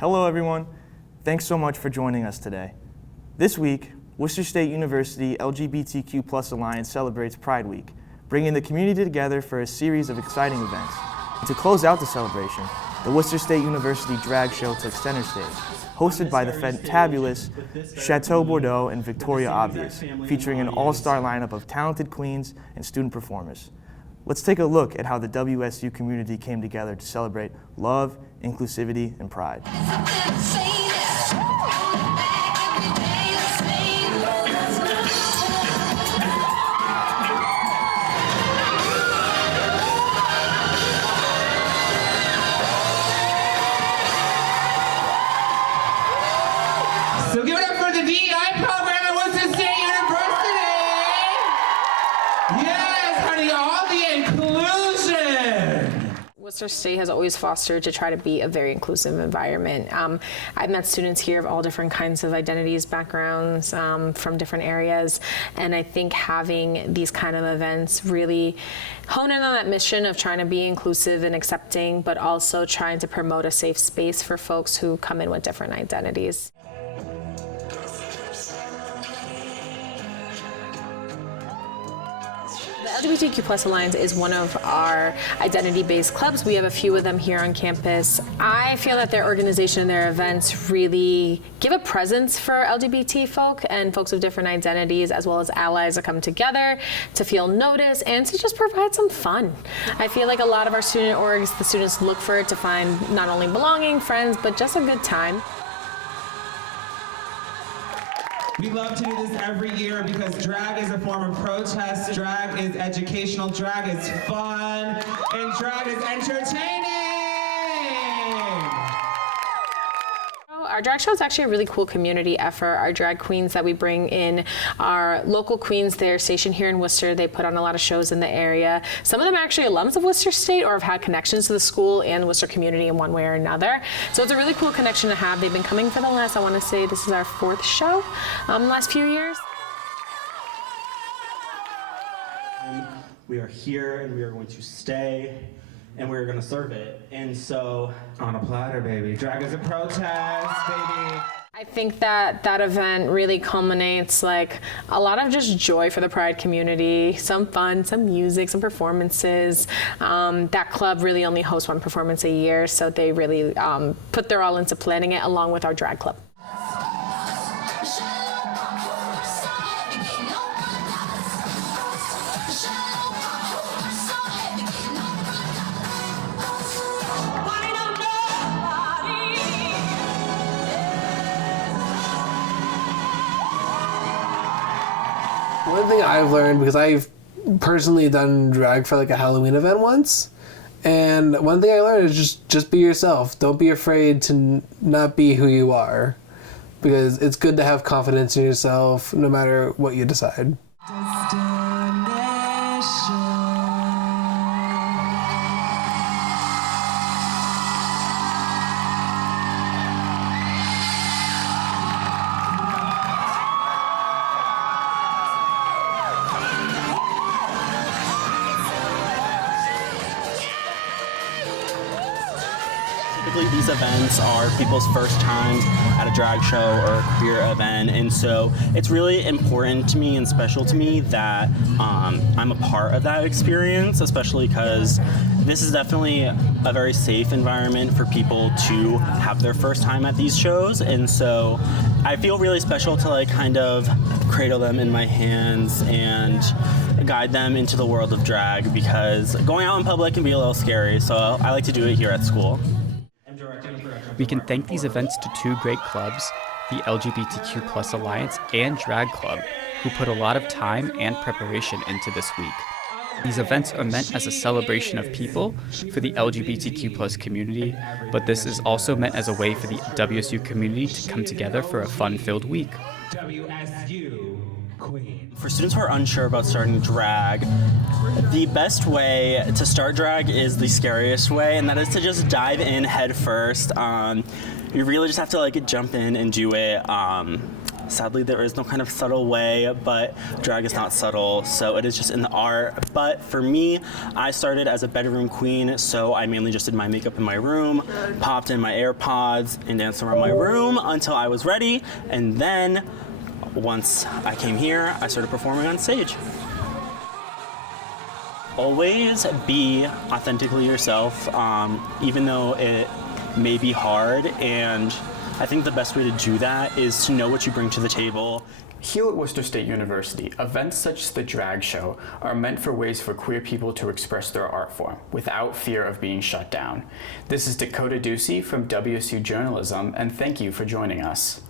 Hello everyone. Thanks so much for joining us today. This week, Worcester State University LGBTQ+ Alliance celebrates Pride Week, bringing the community together for a series of exciting events. And to close out the celebration, the Worcester State University Drag Show took center stage, hosted by the fantabulous Chateau Bordeaux and Victoria Obvious, featuring an all-star lineup of talented queens and student performers. Let's take a look at how the WSU community came together to celebrate love, inclusivity, and pride. So give it up for the DEI program at Worcester State University! Yes, honey, all the inclusion! Worcester State has always fostered to try to be a very inclusive environment. I've met students here of all different kinds of identities, backgrounds, from different areas, and I think having these kind of events really hone in on that mission of trying to be inclusive and accepting, but also trying to promote a safe space for folks who come in with different identities. The LGBTQ+ Alliance is one of our identity-based clubs. We have a few of them here on campus. I feel that their organization and their events really give a presence for LGBT folk and folks of different identities, as well as allies that come together to feel noticed and to just provide some fun. I feel like a lot of our student orgs, the students look for it to find not only belonging, friends, but just a good time. We love to do this every year because drag is a form of protest, drag is educational, drag is fun, and drag is entertaining! Our drag show is actually a really cool community effort. Our drag queens that we bring in are local queens. They're stationed here in Worcester. They put on a lot of shows in the area. Some of them are actually alums of Worcester State or have had connections to the school and the Worcester community in one way or another. So it's a really cool connection to have. They've been coming for the last, I want to say this is our 4th show the last few years. We are here and we are going to stay. And we're gonna serve it. And so, On a platter, baby. Drag is a protest, baby. I think that that event really culminates like a lot of just joy for the Pride community, some fun, some music, some performances. That club really only hosts one performance a year, so they really put their all into planning it along with our drag club. One thing I've learned, because I've personally done drag for like a Halloween event once, and one thing I learned is just be yourself. Don't be afraid to not be who you are, because it's good to have confidence in yourself no matter what you decide. typically these events are people's first times at a drag show or a queer event, and so it's really important to me and special to me that I'm a part of that experience, especially because this is definitely a very safe environment for people to have their first time at these shows, and so I feel really special to like kind of cradle them in my hands and guide them into the world of drag, because going out in public can be a little scary, so I like to do it here at school. We can thank these events to two great clubs, the LGBTQ+ Alliance and Drag Club, who put a lot of time and preparation into this week. These events are meant as a celebration of people for the LGBTQ+ community, but this is also meant as a way for the WSU community to come together for a fun-filled week. WSU Queen. For students who are unsure about starting drag, the best way to start drag is the scariest way, and that is to just dive in head first. You really just have to like jump in and do it. Sadly, there is no kind of subtle way, but drag is not subtle, so it is just in the art. But for me, I started as a bedroom queen, so I mainly just did my makeup in my room, popped in my AirPods, and danced around my room until I was ready. And then, once I came here, I started performing on stage. Always be authentically yourself, even though it may be hard, and I think the best way to do that is to know what you bring to the table. Here at Worcester State University, events such as the drag show are meant for ways for queer people to express their art form without fear of being shut down. This is Dakota from WSU Journalism, and thank you for joining us.